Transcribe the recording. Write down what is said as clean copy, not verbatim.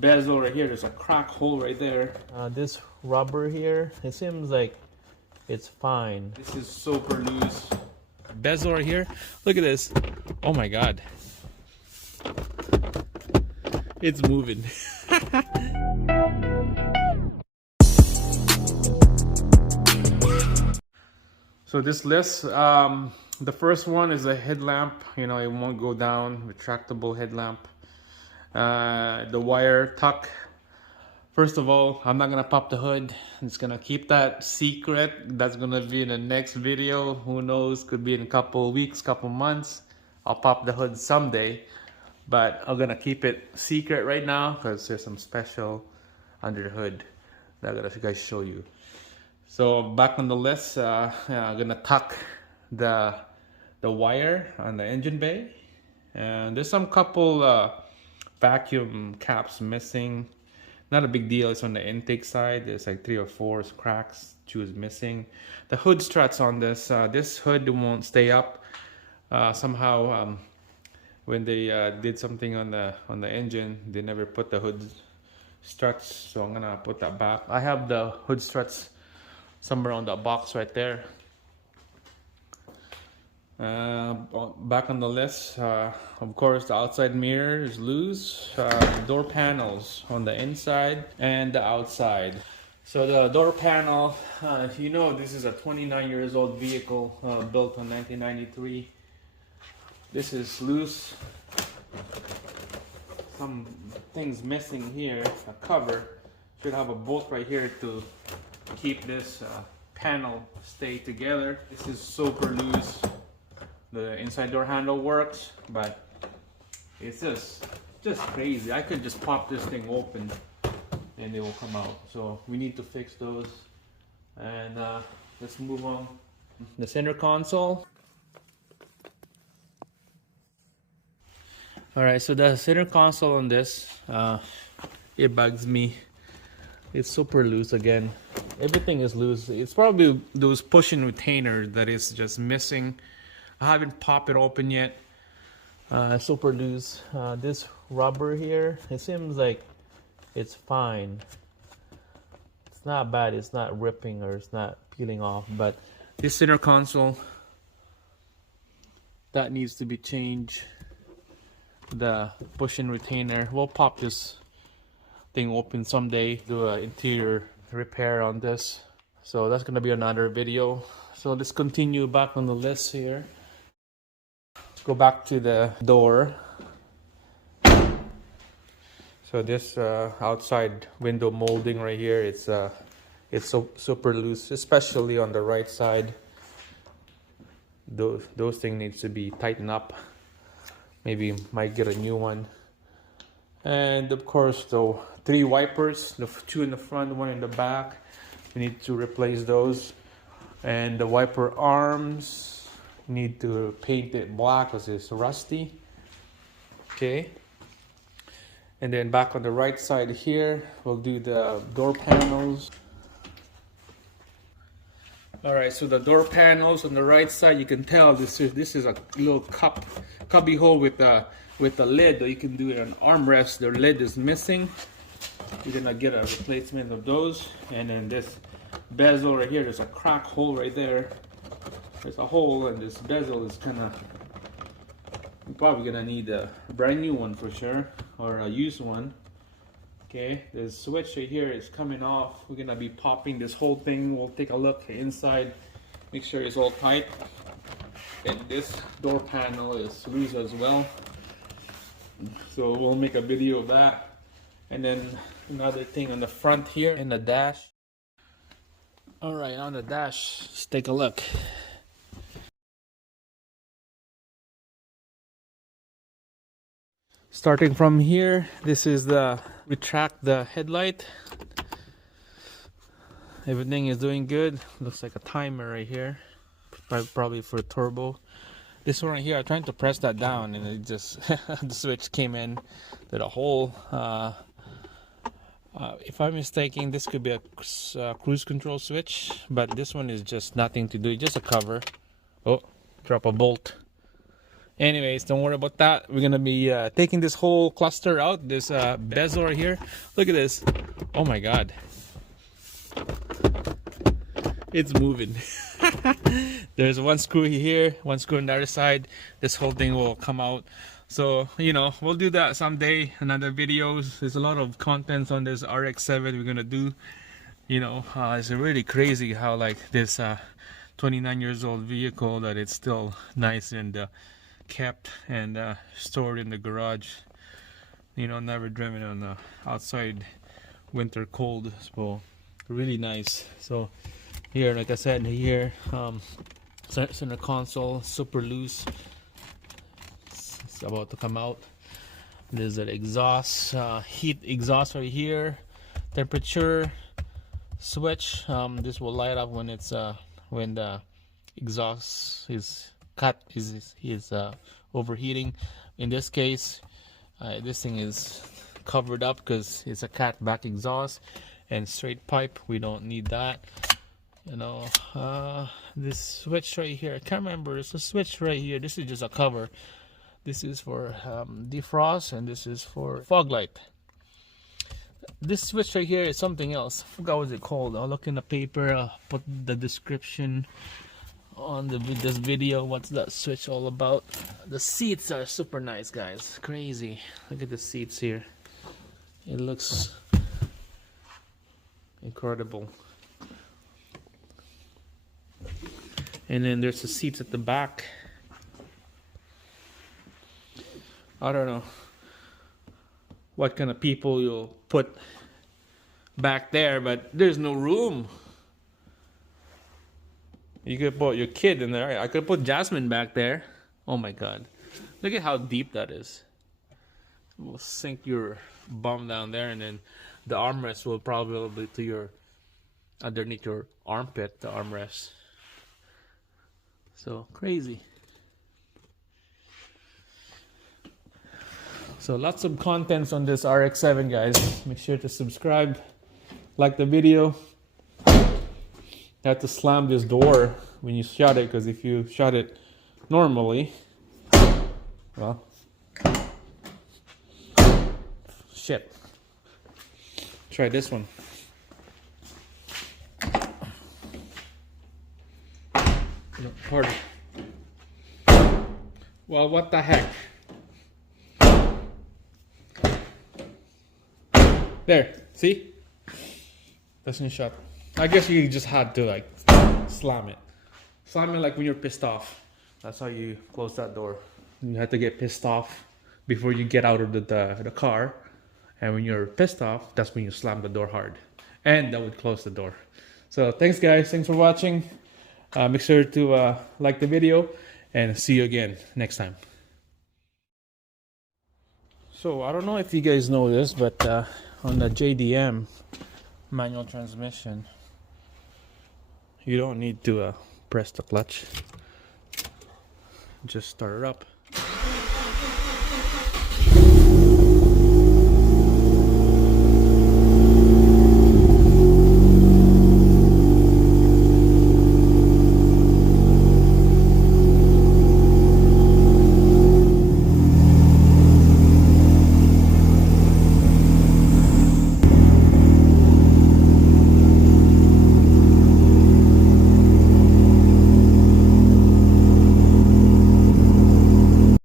bezel right here, there's a crack hole right there. This rubber here, it seems like it's fine. This is super loose. Bezel right here, look at this. Oh my god, it's moving. So this list, the first one is a headlamp. You know, it won't go down, retractable headlamp. The wire tuck. First of all, I'm not gonna pop the hood. I'm just gonna keep that secret. That's gonna be in the next video. Who knows, could be in a couple weeks, couple months. I'll pop the hood someday, but I'm gonna keep it secret right now because there's some special under the hood that I'm gonna guys show you. So back on the list, I'm gonna tuck the wire on the engine bay, and there's some couple vacuum caps missing. Not a big deal. It's on the intake side. There's like 3 or 4 cracks. 2 is missing. The hood struts on this hood won't stay up. Somehow, when they did something on the engine, they never put the hood struts. So I'm gonna put that back. I have the hood struts somewhere on the box right there. Back on the list, of course, the outside mirror is loose. Door panels on the inside and the outside. So the door panel, you know, this is a 29 years old vehicle, built in 1993. This is loose. Some things missing here. A cover should have a bolt right here to keep this panel stay together. This is super loose. The inside door handle works, but it's just crazy. I could just pop this thing open and it will come out. So we need to fix those. And let's move on. The center console. Alright, so the center console on this, it bugs me. It's super loose again. Everything is loose. It's probably those push-in retainers that is just missing. I haven't popped it open yet. Super loose. This rubber here, it seems like it's fine. It's not bad. It's not ripping or it's not peeling off. But this center console, that needs to be changed. The push-in retainer. We'll pop this thing open someday. Do an interior repair on this. So that's gonna be another video. So let's continue back on the list here. Go back to the door. So this outside window molding right here, it's so super loose, especially on the right side. Those things needs to be tightened up. Maybe might get a new one. And of course, the 3 wipers, the 2 in the front, 1 in the back. We need to replace those. And the wiper arms, need to paint it black because it's rusty. Okay. And then back on the right side here, we'll do the door panels. Alright, so the door panels on the right side, you can tell this is a little cubby hole with a lid. You can do it on armrest. The lid is missing. You're gonna get a replacement of those. And then this bezel right here, there's a crack hole right there. There's a hole, and this bezel is you're probably gonna need a brand new one for sure, or a used one. Okay, the switch right here is coming off. We're gonna be popping this whole thing. We'll take a look inside, make sure it's all tight. And this door panel is loose as well, so we'll make a video of that. And then another thing on the front here in the dash. All right, on the dash, let's take a look. Starting from here, this is the retract the headlight. Everything is doing good. Looks like a timer right here, probably for turbo. This one right here, I'm trying to press that down and it just the switch came in to the hole. If I'm mistaken, this could be a cruise control switch, but this one is just nothing to do, just a cover. Oh, drop a bolt. Anyways, don't worry about that. We're gonna be taking this whole cluster out. This bezel right here. Look at this. Oh my god, it's moving. There's one screw here, one screw on the other side. This whole thing will come out. So, you know, we'll do that someday. Another videos. There's a lot of contents on this Rx7 we're gonna do. You know, it's really crazy how like this 29 years old vehicle that it's still nice and kept and stored in the garage. You know, never driven on the outside winter cold. So really nice. So here, like I said, here center console super loose. It's about to come out. There's an exhaust, heat exhaust right here. Temperature switch. This will light up when it's when the exhaust is cut, is overheating. In this case, this thing is covered up because it's a cat back exhaust and straight pipe. We don't need that. You know, this switch right here, I can't remember. It's a switch right here. This is just a cover. This is for defrost, and this is for fog light. This switch right here is something else. I forgot what it's called. I'll look in the paper. Put the description on this video. What's that switch all about? The seats are super nice, guys. Crazy. Look at the seats here. It looks incredible. And then there's the seats at the back. I don't know what kind of people you'll put back there, but there's no room. You could put your kid in there. I could put Jasmine back there. Oh my god. Look at how deep that is. We'll sink your bum down there, and then the armrest will probably be to your underneath your armpit, the armrest. So crazy. So lots of contents on this Rx7, guys. Make sure to subscribe, like the video. You have to slam this door when you shut it, because if you shut it normally, well, shit. Try this one. No, harder. Well, what the heck? There, see? Doesn't shut. I guess you just had to like slam it. Slam it like when you're pissed off. That's how you close that door. You have to get pissed off before you get out of the car. And when you're pissed off, that's when you slam the door hard. And that would close the door. So thanks guys, thanks for watching. Make sure to like the video, and see you again next time. So I don't know if you guys know this, but on the JDM manual transmission, you don't need to press the clutch. Just start it up.